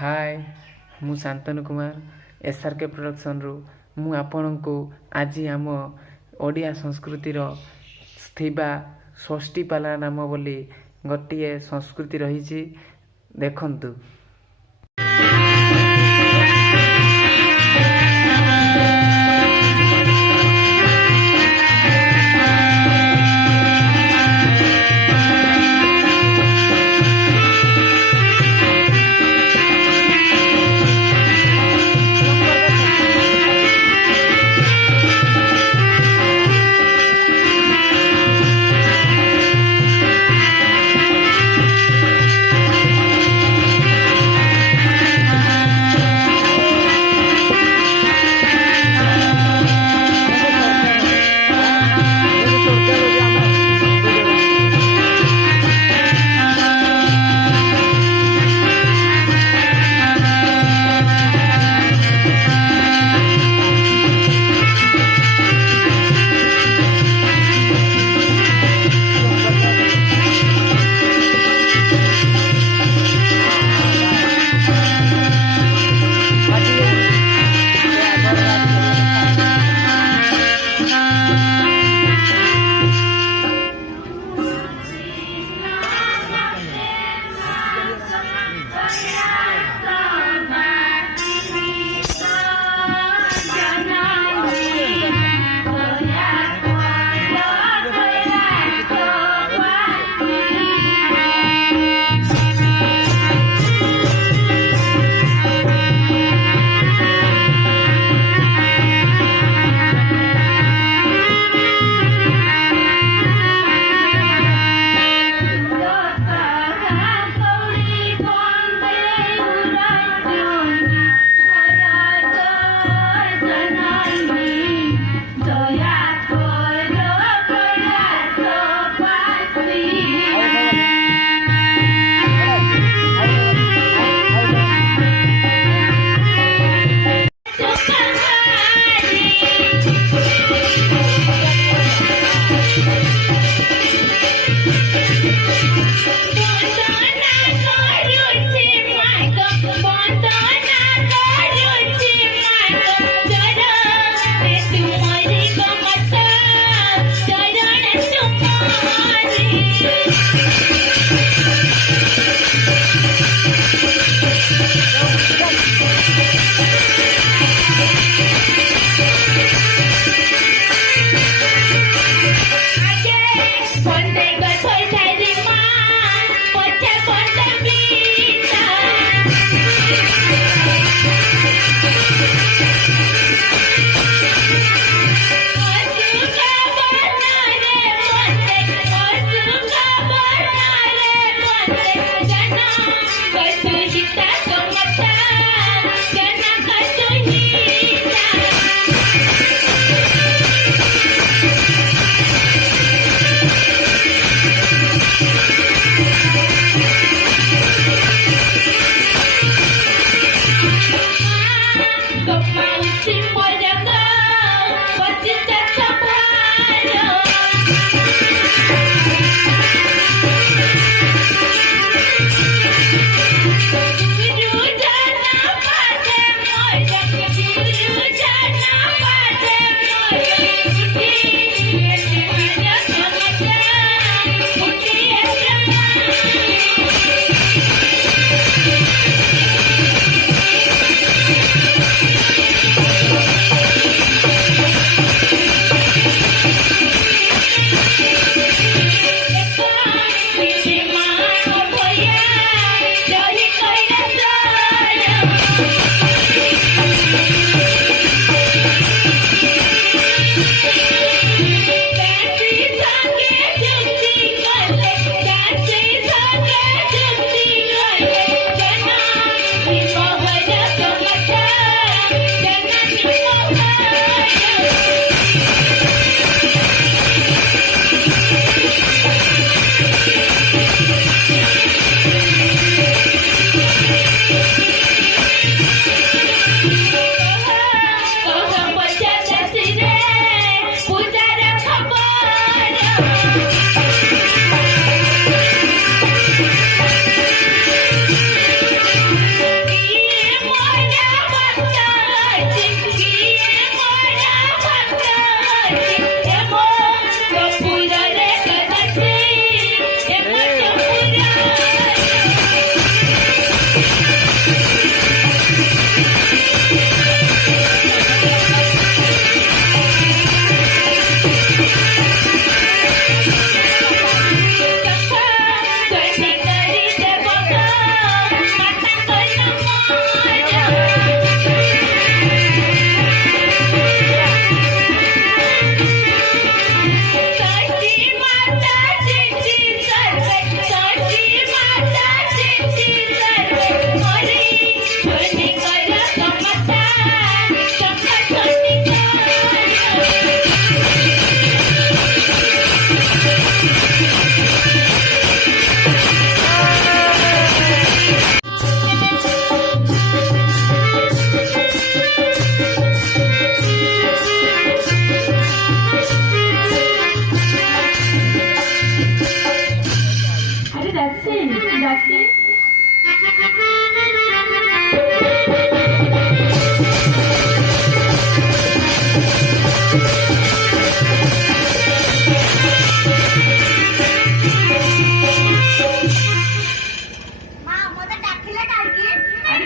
ହାଏ, ମୁଁ ଶାନ୍ତନୁ କୁମାର SRK ପ୍ରଡକ୍ସନରୁ ମୁଁ ଆପଣଙ୍କୁ ଆଜି ଆମ ଓଡ଼ିଆ ସଂସ୍କୃତିର ଥିବା ଷଷ୍ଠୀପାଲା ନାମ ବୋଲି ଗୋଟିଏ ସଂସ୍କୃତି ରହିଛି। ଦେଖନ୍ତୁ।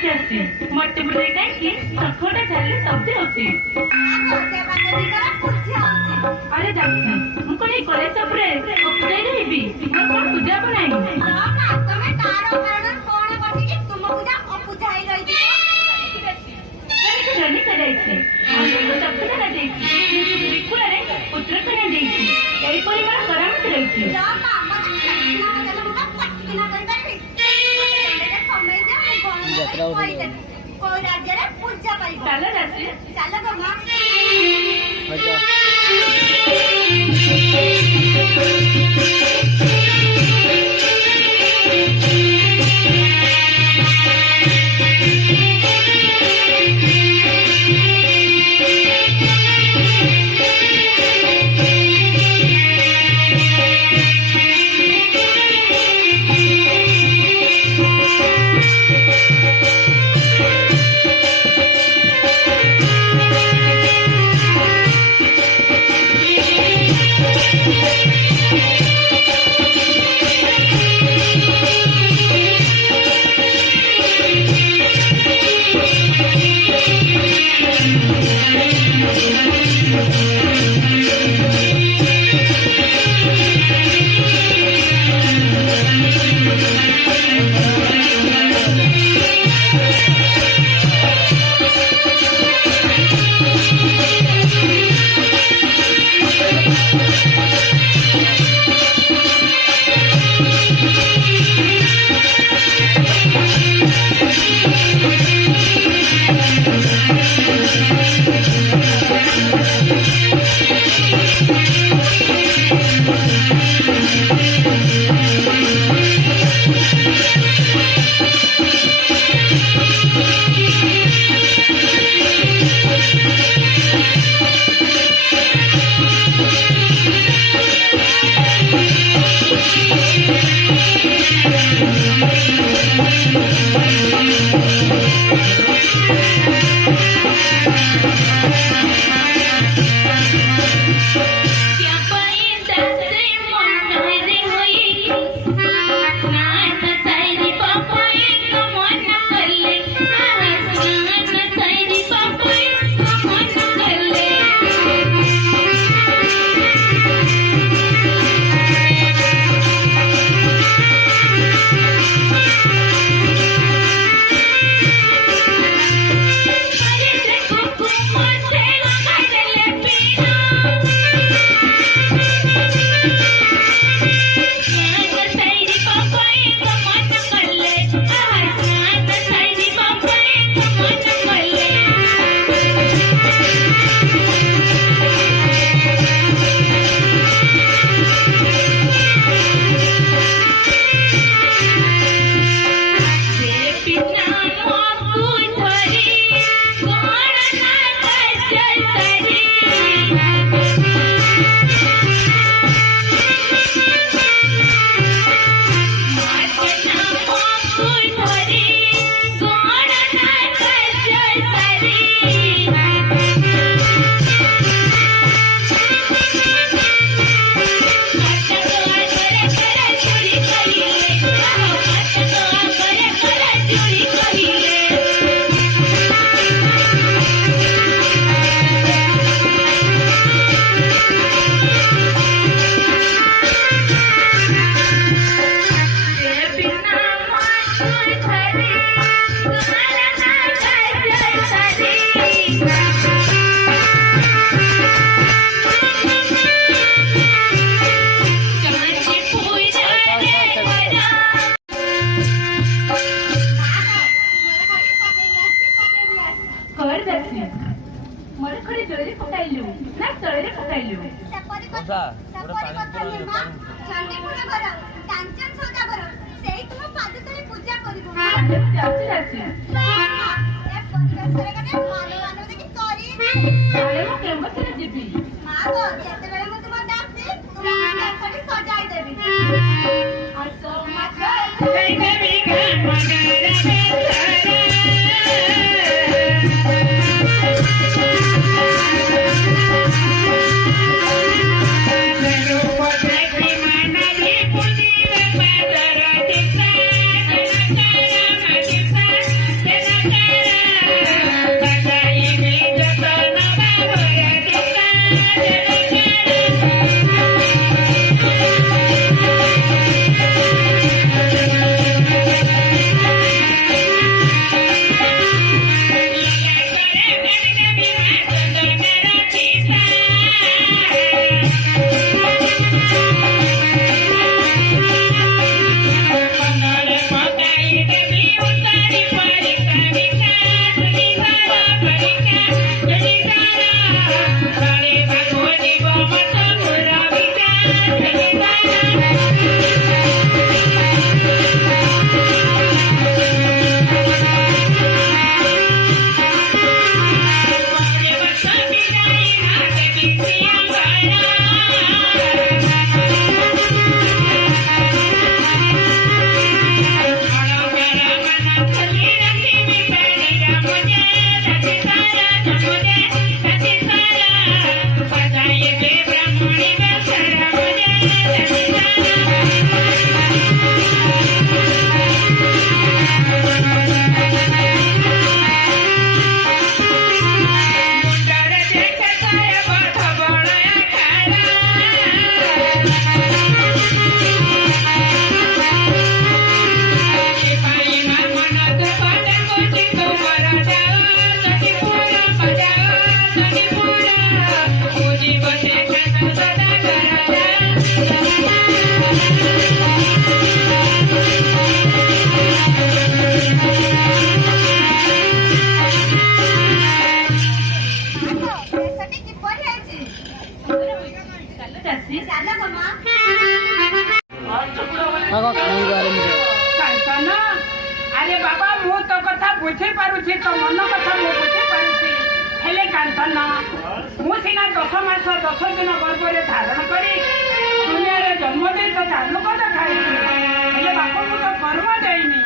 जासी मटे बुले काहे सखोटा चाले शब्द होती अरे जासी मु कोनी कॉलेज सपरे पूजा रहबी मु कोन पूजा बनाई तमे तारो कारण कोन कथि कि तुम पूजा अपूजाई रही जनी कराइछे हम सखोटा ना देछि बिल्कुल रे पुत्र कने देछि एई परिवार करामत रहिछि जामा मत ना करबे समय जा कोई राज्य रे पूजा पाई चलो जासी चलो गमा ମୁଁ ତୋ କଥା ବୁଝିପାରୁଛି, ତୋ ମନ କଥା ମୁଁ ବୁଝିପାରୁଛି। ହେଲେ କାଞ୍ଚନ, ମୁଁ ସିନା 10 ମାସ 10 ଦିନ ଗର୍ଭରେ ଧାରଣ କରି ଦୁନିଆରେ ଜନ୍ମ ଦେଇ ତ ଚାଲୁକ ଦେଖାଇଛି, ହେଲେ ବାପକୁ ତ କର୍ମ ଦେଇନି।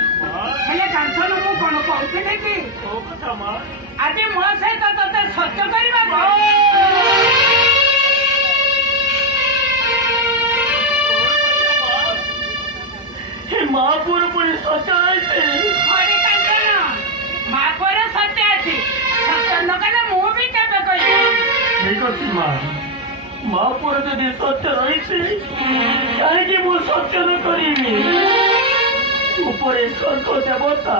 ହେଲେ କାଞ୍ଚନ, ମୁଁ କଣ କହୁଥିଲି କି ଆଜି ମୋ ସହିତ ତତେ ସତ୍ୟ କରିବାକୁ महापुर पुरी सत्य हरे कांचन, महापुर सत्य अच्छी सत्य न कले मु भी केबे कहि ठीक अछि मां महापुर जदि सत्य रही कहीं मु सत्य न करी ऊपर स्वर्ग देवता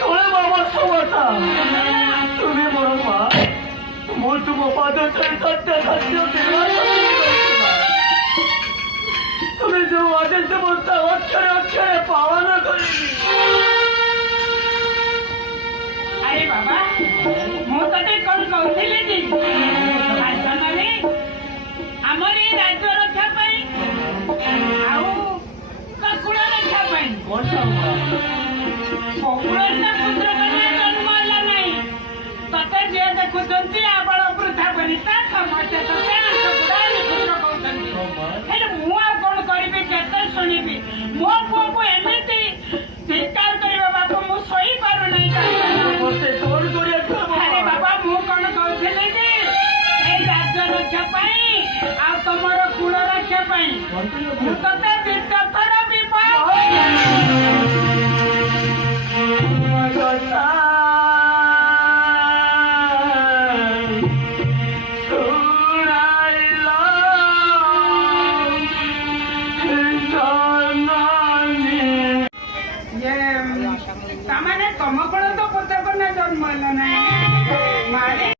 तोरे बाबा समता तुम्हें मोर मां मु तुम पाद चढ़ी सत्य सत्य तुम्हें जो आदेश देवता अक्षर अक्षर पावन करेगी। अरे बाबा मु तते कोन कहथिले जी कांचन रे हमर ए राज्य रक्षा पई आउ ककुड़ रक्षा पई ककुड़ ना पुत्र कन्या जन्म होला नहीं तते जे देखुचंती आपण वृथा बनिता समझते तते ककुड़ पुत्र कहउचंती हेले मु आ कोन करिबे केते सुनिबी मो पुओ को एमिति धिक्कार करिबा बाप मु सही पारु नहीं अरे बाबा मु कौन कहथिले कि ए राज्य रक्षा पाई आ तमरो कुल रक्षा पाई मु तते विद्याधर